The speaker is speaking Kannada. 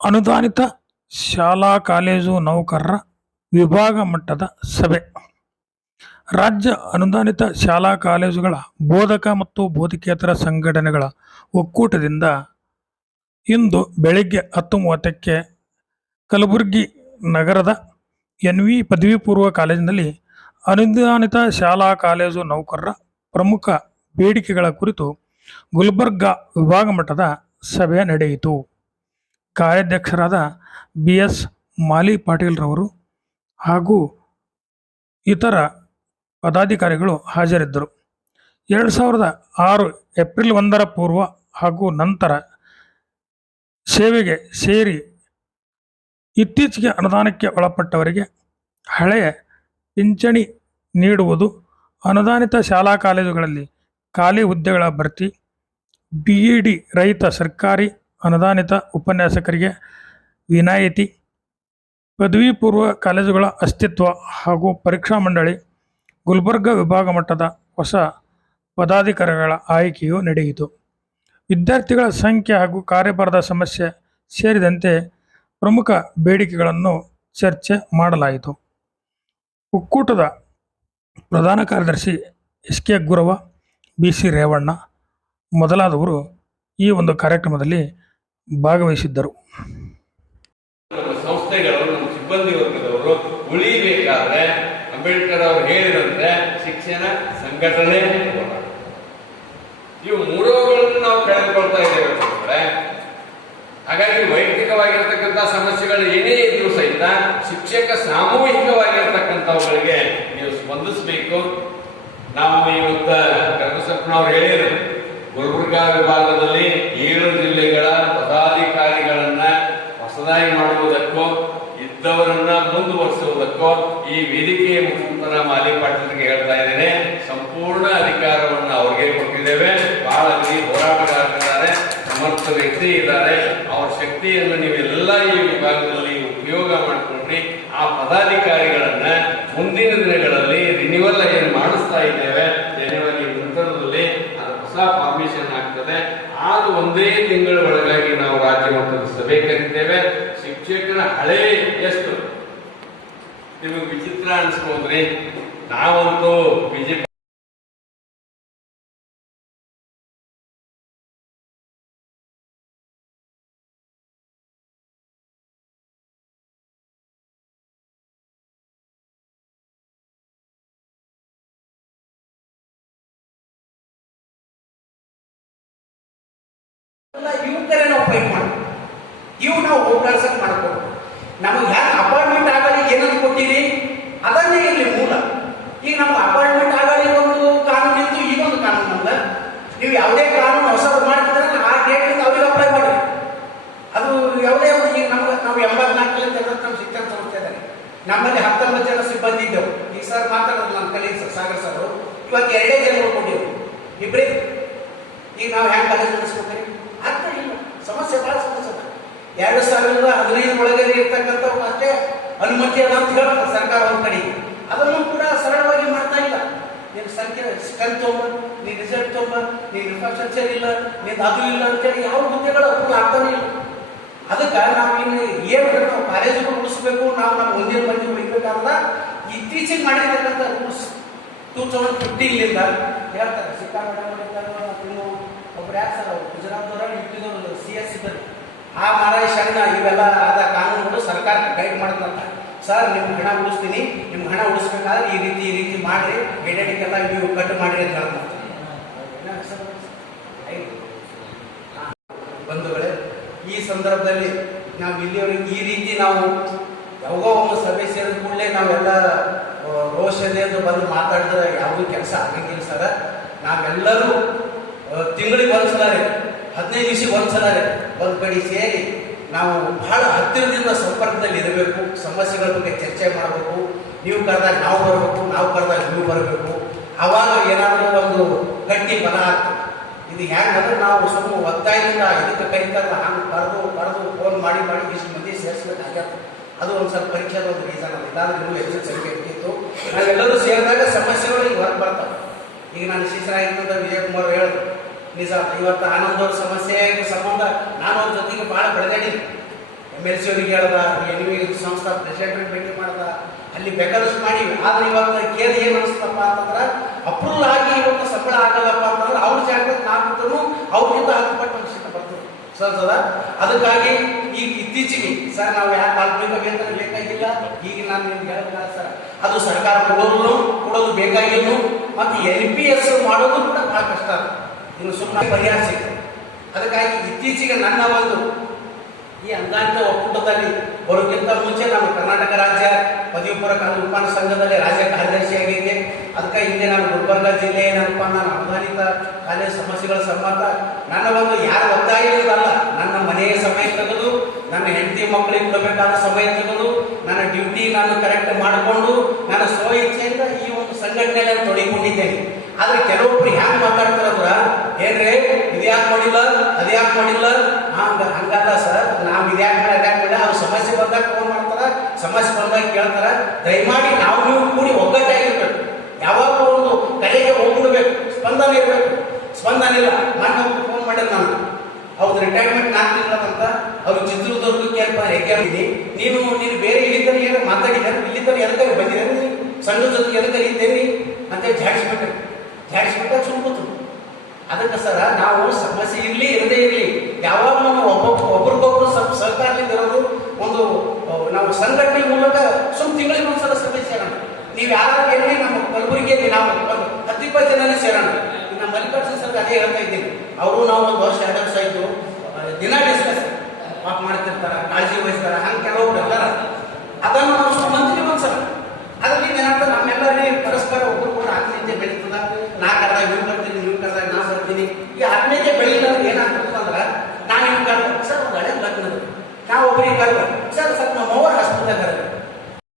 ಅನುದಾನಿತ ಶಾಲಾ ಕಾಲೇಜು ನೌಕರರ ವಿಭಾಗ ಮಟ್ಟದ ಸಭೆ. ರಾಜ್ಯ ಅನುದಾನಿತ ಶಾಲಾ ಕಾಲೇಜುಗಳ ಬೋಧಕ ಮತ್ತು ಬೋಧಕೇತರ ಸಂಘಟನೆಗಳ ಒಕ್ಕೂಟದಿಂದ ಇಂದು ಬೆಳಿಗ್ಗೆ 10:30ಕ್ಕೆ ಕಲಬುರಗಿ ನಗರದ NV ಪದವಿ ಪೂರ್ವ ಕಾಲೇಜಿನಲ್ಲಿ ಅನುದಾನಿತ ಶಾಲಾ ಕಾಲೇಜು ನೌಕರರ ಪ್ರಮುಖ ಬೇಡಿಕೆಗಳ ಕುರಿತು ಗುಲ್ಬರ್ಗಾ ವಿಭಾಗ ಮಟ್ಟದ ಸಭೆ ನಡೆಯಿತು. ಕಾರ್ಯಾಧ್ಯಕ್ಷರಾದ BS ಮಾಲಿ ಪಾಟೀಲ್ರವರು ಹಾಗೂ ಇತರ ಪದಾಧಿಕಾರಿಗಳು ಹಾಜರಿದ್ದರು. 2006 ಏಪ್ರಿಲ್ 1 ಪೂರ್ವ ಹಾಗೂ ನಂತರ ಸೇವೆಗೆ ಸೇರಿ ಇತ್ತೀಚೆಗೆ ಅನುದಾನಕ್ಕೆ ಒಳಪಟ್ಟವರಿಗೆ ಹಳೆಯ ಪಿಂಚಣಿ ನೀಡುವುದು, ಅನುದಾನಿತ ಶಾಲಾ ಕಾಲೇಜುಗಳಲ್ಲಿ ಖಾಲಿ ಹುದ್ದೆಗಳ ಭರ್ತಿ, BEd ರಹಿತ ಸರ್ಕಾರಿ ಅನುದಾನಿತ ಉಪನ್ಯಾಸಕರಿಗೆ ವಿನಾಯಿತಿ, ಪದವಿ ಪೂರ್ವ ಕಾಲೇಜುಗಳ ಅಸ್ತಿತ್ವ ಹಾಗೂ ಪರೀಕ್ಷಾ ಮಂಡಳಿ, ಗುಲ್ಬರ್ಗಾ ವಿಭಾಗ ಮಟ್ಟದ ಹೊಸ ಪದಾಧಿಕಾರಿಗಳ ಆಯ್ಕೆಯು ನಡೆಯಿತು. ವಿದ್ಯಾರ್ಥಿಗಳ ಸಂಖ್ಯೆ ಹಾಗೂ ಕಾರ್ಯಭಾರದ ಸಮಸ್ಯೆ ಸೇರಿದಂತೆ ಪ್ರಮುಖ ಬೇಡಿಕೆಗಳನ್ನು ಚರ್ಚೆ ಮಾಡಲಾಯಿತು. ಒಕ್ಕೂಟದ ಪ್ರಧಾನ ಕಾರ್ಯದರ್ಶಿ SK ಗುರವ, BC ರೇವಣ್ಣ ಮೊದಲಾದವರು ಈ ಒಂದು ಕಾರ್ಯಕ್ರಮದಲ್ಲಿ ಭಾಗವಹಿಸಿದ್ದರು. ಸಂಸ್ಥೆಗಳು, ನಮ್ಮ ಸಿಬ್ಬಂದಿ ವರ್ಗದವರು ಉಳಿಬೇಕಾದ್ರೆ ಅಂಬೇಡ್ಕರ್ ಅವರು ಹೇಳಿದಂತೆ ಶಿಕ್ಷಣ, ಸಂಘಟನೆ, ಇವು ಮೂರುಗಳನ್ನು ನಾವು ಕಳೆದುಕೊಳ್ತಾ ಇದ್ದೇವೆ. ಹಾಗಾಗಿ ವೈಯಕ್ತಿಕವಾಗಿರ್ತಕ್ಕಂಥ ಸಮಸ್ಯೆಗಳು ಏನೇ ಇದ್ರೂ ಸಹಿತ ಶಿಕ್ಷಕ ಸಾಮೂಹಿಕವಾಗಿರ್ತಕ್ಕಂಥವುಗಳಿಗೆ ನೀವು ಸ್ಪಂದಿಸಬೇಕು. ನಾವು ಇವತ್ತು ಕನಕಸಪ್ಪನವ್ರು ಹೇಳಿದ್ರು, ಗುಲ್ಬರ್ಗಾ ವಿಭಾಗದಲ್ಲಿ 7 ಜಿಲ್ಲೆಗಳ ಪದಾಧಿಕಾರಿಗಳನ್ನ ಹೊಸದಾಗಿ ಮಾಡುವುದಕ್ಕೋ ಇದ್ದವರನ್ನ ಮುಂದುವರಿಸುವುದಕ್ಕೋ ಈ ವೇದಿಕೆಯ ಮುಖಾಂತರ ಮಾಲಿ ಪಾಟೀಲ್ರಿಗೆ ಹೇಳ್ತಾ ಇದ್ದೇನೆ, ಸಂಪೂರ್ಣ ಅಧಿಕಾರವನ್ನು ಅವ್ರಿಗೆ ಕೊಟ್ಟಿದ್ದೇವೆ. ಬಹಳ ಹೋರಾಟಗಾರರಿದ್ದಾರೆ, ಸಮರ್ಥ ವ್ಯಕ್ತಿ ಇದ್ದಾರೆ. ಅವರ ಶಕ್ತಿಯನ್ನು ನೀವೆಲ್ಲ ಈ ವಿಭಾಗದಲ್ಲಿ ಉಪಯೋಗ ಮಾಡಿಕೊಂಡ್ರಿ. ಆ ಪದಾಧಿಕಾರಿಗಳನ್ನ ಮುಂದಿನ ದಿನಗಳಲ್ಲಿ ರಿನ್ಯೂವಲ್ ಏನು ಮಾಡಿಸ್ತಾ ಇದ್ದೇವೆ, ಜನವರಿ ನಂತರದಲ್ಲಿ ಅದು ಹೊಸ ಫಾರ್ಮೇಶನ್ ಆಗ್ತದೆ. ಆಗ ಒಂದೇ ತಿಂಗಳ ಒಳಗಾಗಿ ನಾವು ರಾಜ್ಯ ಮಟ್ಟದ ಸಭೆ ಕರೀತೇವೆ. ಶಿಕ್ಷಕರ ಹಳೆ ಎಷ್ಟು ನಿಮಗೆ ವಿಚಿತ್ರ ಅನ್ಸ್ಕೊಂಡ್ರಿ, ನಾವಂತೂ ಬಿಜೆಪಿ ಯುವಕರೇ ನಾವು ಫೈಟ್ ಮಾಡ್ತೀವಿ. ಇವು ನಾವು ಹೋಗ್ಲಾಡ್ಸಕ್ ಮಾಡ್ಕೊಂಡು ನಮಗೆ ಹ್ಯಾಂಗ ಅಪಾಯಿಂಟ್ಮೆಂಟ್ ಆಗಲಿ ಏನಂತ ಕೊಟ್ಟಿರಿ ಅದನ್ನೇ ಇರಲಿ ಮೂಲ. ಈಗ ನಮ್ಗೆ ಅಪಾಯಿಂಟ್ಮೆಂಟ್ ಆಗಲಿ ಒಂದು ಕಾನೂನು ಇತ್ತು, ಈಗೊಂದು ಕಾನೂನು ನಮ್ಗೆ. ನೀವು ಯಾವುದೇ ಕಾನೂನು ಹೊಸದು ಮಾಡ್ತಿದ್ರೆ ಆ ಡೇಟ್ನಿಂದ ಅವ್ರಿಗೆ ಅಪ್ಲೈ ಮಾಡಿ. ಅದು ಯಾವುದೇ ಒಂದು ಈಗ ನಮ್ಗೆ ನಾವು 84ರಲ್ಲಿ ತೆಗೆದು ನಮ್ಮ ಶಿಕ್ಷಣ ಸಂಸ್ಥೆ ಇದ್ದಾರೆ. ನಮ್ಮಲ್ಲಿ 19 ಜನ ಸಿಬ್ಬಂದಿ ಇದ್ದವು. ಈಗ ಸರ್ ಮಾತಾಡೋದು ನಮ್ಮ ಕಲೀಗ್ ಸರ್ ಸಾಗರ್ ಸರ್, ಇವತ್ತು 2 ಜನ ಕೊಟ್ಟಿರು, ಇಬ್ಬರೇ. ಈಗ ನಾವು ಹ್ಯಾಂಗ ಕಾಲೇಜ್ ನಡೆಸ್ಕೊತೀವಿ ಅರ್ಥ ಇಲ್ಲ. ಸಮಸ್ಯೆ ಭಾಳ ಸಮಸ್ಯೆ. 2015 ಒಳಗೆ ಇರ್ತಕ್ಕಂಥವ್ರು ಅಷ್ಟೇ ಅನುಮತಿ ಅದ ಅಂತ ಹೇಳ್ತಾರೆ ಸರ್ಕಾರ ಒಂದು ಕಡೆಗೆ. ಅದನ್ನು ಕೂಡ ಸರಳವಾಗಿ ಮಾಡ್ತಾ ಇಲ್ಲ. ನೀನು ಸಂಖ್ಯೆ ಸ್ಟ್ರೆಂತ್ ತೊಗೊಂಬ, ನೀನು ರಿಸಲ್ಟ್ ತೊಗೊಂಬ, ನೀನು ಇನ್ಫ್ರಾಸ್ಟ್ರಕ್ಚರ್ ಇಲ್ಲ, ನೀನು ಅದು ಇಲ್ಲ ಅಂತೇಳಿ ಯಾವ ಹುದ್ದೆಗಳು ಅಪ್ರೂವ್ ಆಗ್ತಾನೆ ಇಲ್ಲ. ಅದಕ್ಕೆ ನಾವು ಇನ್ನು ಏನು ನಾವು ಕಾಲೇಜುಗಳು ಉಳಿಸ್ಬೇಕು, ನಾವು ನಮ್ಮ ಮುಂದಿನ ಮಂದಿ ಉಳಿಬೇಕಾದ್ರೆ ಇತ್ತೀಚೆಗೆ ಮಾಡಿರ್ತಕ್ಕಂಥ ರೂಲ್ಸ್ 2015ಲಿಂದ ಹೇಳ್ತಾರೆ. ಸಿಕ್ಕಾಪಟ್ಟೆ ಒಬ್ರು ಯಾಕೆ ಸರ್ ಗುಜರಾತ್ದವ್ರು ಇಟ್ಟಿದ್ದವರು CS ಇದ್ದರು. ಆ ಮಾರಾಯ ಶರಣ ಇವೆಲ್ಲ ಆದ ಕಾನೂನುಗಳು ಸರ್ಕಾರಕ್ಕೆ ಗೈಡ್ ಮಾಡುತ್ತಂತ. ಸರ್ ನಿಮ್ಮ ಹಣ ಉಳಿಸ್ತೀನಿ, ನಿಮ್ಮ ಹಣ ಉಳಿಸ್ಬೇಕಾದ್ರೆ ಈ ರೀತಿ ಮಾಡಿರಿ, ಗೈಡೆಡಿಗೆಲ್ಲ ನೀವು ಕಟ್ ಮಾಡಿರಿ ಅಂತ ಹೇಳ್ತಾರೆ. ಬಂಧುಗಳೇ, ಈ ಸಂದರ್ಭದಲ್ಲಿ ನಾವು ಇಲ್ಲಿಯವರೆಗೆ ಈ ರೀತಿ ನಾವು ಯಾವಾಗೋ ಒಂದು ಸಭೆ ಸೇರಿದ ಕೂಡಲೇ ನಾವೆಲ್ಲ ರೋಷದಿಂದ ಬಂದು ಮಾತಾಡಿದ್ರೆ ಯಾವುದೂ ಕೆಲಸ ಆಗಂಗಿಲ್ಲ ಸರ. ನಾವೆಲ್ಲರೂ ತಿಂಗಳಿಗೆ ಒಂದ್ಸಲ 15 ದಿವಸಕ್ಕೆ ಒಂದ್ಸಲ ಒಂದು ಕಡೆ ಸೇರಿ ನಾವು ಬಹಳ ಹತ್ತಿರದಿಂದ ಸಂಪರ್ಕದಲ್ಲಿ ಇರಬೇಕು. ಸಮಸ್ಯೆಗಳ ಬಗ್ಗೆ ಚರ್ಚೆ ಮಾಡಬೇಕು. ನೀವು ಕರೆದಾಗ ನಾವು ಬರಬೇಕು, ನಾವು ಕರೆದಾಗ ನೀವು ಬರಬೇಕು. ಆವಾಗ ಏನಾದರೂ ಒಂದು ಗಟ್ಟಿ ಬಲ ಆಗ್ತದೆ. ಇದು ಹೆಂಗಂದ್ರೆ ನಾವು ಸುಮ್ಮನೆ ಒತ್ತಾಯದಿಂದ ಇದಕ್ಕೆ ಕರೀತಾರಲ್ಲ ಹಂಗೆ ಕರೆದು ಫೋನ್ ಮಾಡಿ ಇಷ್ಟು ಮಂದಿ ಸೇರಿಸ್ಬೇಕಾಗ್ಯದ. ಅದು ಒಂದು ಸ್ವಲ್ಪ ಪರೀಕ್ಷೆದ ಒಂದು ರೀಸನ್ ಅದು. ಇಲ್ಲಾಂದ್ರೆ ಇನ್ನೂ ಹೆಚ್ಚಿನ ಸಂಖ್ಯೆ ಇರ್ತಿತ್ತು. ನಾವೆಲ್ಲರೂ ಸೇರಿದಾಗ ಸಮಸ್ಯೆಗಳು ಈಗ ಹೊರಗೆ ಬರ್ತಾವೆ. ಈಗ ನಾನು ಶಿಕ್ಷಣ ವಿಜಯಕುಮಾರ್ ಹೇಳಿದ್ರು ನಿಜ. ಇವತ್ತು ಆನಂದವ್ರ ಸಮಸ್ಯೆ ಸಂಬಂಧ ನಾನು ಅವ್ರ ಜೊತೆಗೆ ಭಾಳ ಬೆಳೆದಾಡಿನಿ. ಮೆಲ್ಸಿಯವರಿಗೆ ಹೇಳ್ದ, ಎನ್ವಿ ಸಂಸ್ಥಾ ಪ್ರೆಸಿಡೆಂಟ್ ಭೇಟಿ ಮಾಡ್ದ, ಅಲ್ಲಿ ಬೇಕಾದಷ್ಟು ಮಾಡಿವಿ. ಆದ್ರೆ ಇವತ್ತು ಕೇಳಿ ಏನು ಅನಿಸ್ತಪ್ಪ ಅಂತಂದ್ರೆ ಅಪ್ರೂವಲ್ ಆಗಿ ಇವತ್ತು ಸಂಬಳ ಆಗಲ್ಲಪ್ಪ ಅಂತಂದ್ರೆ ಅವ್ರ ಜಾಗಕ್ಕೆ ನಾಲ್ಕು ಅವ್ರಿಗಿಂತ 10 ಪಟ್ಟು ಅನಿಶ್ಚಿತ ಬರ್ತದೆ ಸರ್. ಅದಕ್ಕಾಗಿ ಈಗ ಇತ್ತೀಚೆಗೆ ಸರ್ ನಾವು ಯಾಕೆ ಕಾಲ್ಪನಿಕ ವೇತನ ಬೇಕಾಗಿಲ್ಲ, ಈಗ ನಾನು ನಿಮ್ಗೆ ಹೇಳಿಲ್ಲ ಸರ್, ಅದು ಸರ್ಕಾರ ಕೊಡೋದು ಬೇಕಾಗಿಲ್ಲ. ಮತ್ತು NPS ಮಾಡೋದು ಕೂಡ ಬಹಳ ಕಷ್ಟ, ಇನ್ನು ಸುಮ್ಮನೆ ಪರಿಹಾರ ಸಿಗ್ತದೆ. ಅದಕ್ಕಾಗಿ ಇತ್ತೀಚೆಗೆ ನನ್ನ ಒಂದು ಈ ಅನುದಾನಿತ ಒಕ್ಕೂಟದಲ್ಲಿ ಬರೋಕ್ಕಿಂತ ಮುಂಚೆ ನಾನು ಕರ್ನಾಟಕ ರಾಜ್ಯ ಪದವಿ ಪೂರ್ವ ಕಾಲೇಜು ಉತ್ಪನ್ನ ಸಂಘದಲ್ಲಿ ರಾಜ್ಯ ಕಾರ್ಯದರ್ಶಿ ಆಗಿದ್ದೆ. ಅದಕ್ಕೆ ಹಿಂದೆ ನಾನು ಗುಲ್ಬರ್ಗ ಜಿಲ್ಲೆ ಏನಪ್ಪ, ನಾನು ಅನುದಾನಿತ ಕಾಲೇಜು ಸಮಸ್ಯೆಗಳ ಸಂಬಂಧ ನನ್ನ ಒಂದು ಯಾರು ಒತ್ತಾಯ ಇರಲ್ಲ, ನನ್ನ ಮನೆಯ ಸಮಯ ತೆಗೆದು, ನನ್ನ ಹೆಂಡತಿ ಮಕ್ಕಳಿಗೆ ಕೊಡಬೇಕಾದ ಸಮಯ ತೆಗೆದು, ನನ್ನ ಡ್ಯೂಟಿ ನಾನು ಕರೆಕ್ಟ್ ಮಾಡಿಕೊಂಡು ನಾನು ಸ್ವ ಇಚ್ಛೆಯಿಂದ ಈ ಒಂದು ಸಂಘಟನೆಯಲ್ಲಿ ತೊಡಗಿಕೊಂಡಿದ್ದೇನೆ. ಆದ್ರೆ ಕೆಲವೊಬ್ರು ಹ್ಯಾಂಗ ಮಾತಾಡ್ತಾರಂದ್ರ, ಏನ್ರಿ ಇದ್ಯಾಕೆ ಮಾಡಿಲ್ಲ, ಅದ್ಯಾಕೆ ಮಾಡಿಲ್ಲ, ಹಂಗಲ್ಲ ಸರ್, ನಾವು ಇದ್ಯಾಕೆ ಮಾಡಿ ಅವ್ರು ಸಮಸ್ಯೆ ಬಂದಾಗ ಫೋನ್ ಮಾಡ್ತಾರ, ಸಮಸ್ಯೆ ಬಂದಾಗ ಕೇಳ್ತಾರ. ದಯಮಾಡಿ ನಾವು ನೀವು ಕೂಡಿ ಒಗ್ಗಟ್ಟಾಗಿರ್ಬೇಕು, ಯಾವಾಗ ಒಂದು ಕರೆಗೆ ಹೋಗ್ಬಿಡ್ಬೇಕು, ಸ್ಪಂದನೆ ಇರಬೇಕು. ಸ್ಪಂದನೆ ಇಲ್ಲ. ಮೊನ್ನೆ ಫೋನ್ ಮಾಡಿದ್ರೆ ನಾನು ಅವ್ರದ್ದು ರಿಟೈರ್ಮೆಂಟ್ 4 ತಿಂಗಳಂತ, ಅವ್ರು ಚಿತ್ರದುರ್ಗಕ್ಕೆ ಹೆಗ್ಗಾಡಿದ್ದೀನಿ, ನೀನು ಬೇರೆ ಇಲ್ಲಿ ತನಕ ಏನು ಮಾತಾಡಿದ್ದಾರೆ, ಇಲ್ಲಿ ತನಕ ಎದಕ್ಕೆ ಬಂದಿದ್ದೇನೆ, ಸಂಘದ ಜೊತೆಗೆ ಎದಕ್ಕೆ ಇದ್ದೇನೆ ಅಂತ ಜಾಡಿಸ್ಬಿಟ್ಟ ಸುಮ್ಕೂತು. ಅದಕ್ಕೆ ಸರ ನಾವು ಸಮಸ್ಯೆ ಇರಲಿ ಇರದೇ ಇರಲಿ, ಯಾವಾಗ ನಾವು ಒಬ್ರಿಗೊಬ್ರು ಸಹಕಾರದಿಂದ ಇರೋದು ಒಂದು ನಾವು ಸಂಘಟನೆ ಮೂಲಕ ತಿಂಗಳಿಗೆ ಒಂದ್ಸಲ ಸಭೆ ಸೇರೋಣ. ನೀವು ಯಾರು ಏನೇ ನಮ್ಮ ಕಲಬುರಗಿಯಲ್ಲಿ ನಾವು 10-20 ಜನ ಸೇರೋಣ. ನಮ್ಮ ಮಲ್ಲಿಕಾರ್ಜುನ ಸರ್ ಅದೇ ಹೇಳ್ತಾ ಇದ್ದೀನಿ, ಅವರು ನಾವು 1 ವರ್ಷ 2 ವರ್ಷ ಆಯಿತು ದಿನ ಡಿಸ್ಕಸ್ ಪಾಪ್ ಮಾಡ್ತಿರ್ತಾರ, ಕಾಳಜಿ ವಹಿಸ್ತಾರ, ಹಂಗೆ ಕೆಲವೊಬ್ರು ಎಲ್ಲಾರ ಅದನ್ನು ನಾವು ಮಂತ್ಲಿ ಒಂದ್ಸಲ ಅದರಲ್ಲಿ ಏನಾಗ್ತದೆ, ನಮ್ಮೆಲ್ಲರಲ್ಲಿ ಪರಸ್ಪರ ಒಬ್ಬರು ಆತ್ಮೀಯತೆ ಬೆಳೀತದ. ನಾ ಕರೆದಾಗ ನೀವು ಬರ್ತೀನಿ, ನೀವು ಕರೆದಾಗ ನಾ ಬರ್ತೀನಿ. ಈ ಆತ್ಮೀಯತೆ ಬೆಳೀಲ್ಲ ಅಂದ್ರೆ ಏನಾಗ್ತದೆ ಅಂದ್ರೆ, ನಾನು ನಿಮ್ಗೆ ಕರೆದ ಸರ್ ಒಂದು ಹಳೆ ಲಗ್ನದ, ನಾವು ಒಬ್ಬರಿಗೆ ಕರೆದ ಸರ್ ನಮ್ಮ ಅವ್ರ ಹಾಸ್ಪಿಟಲ್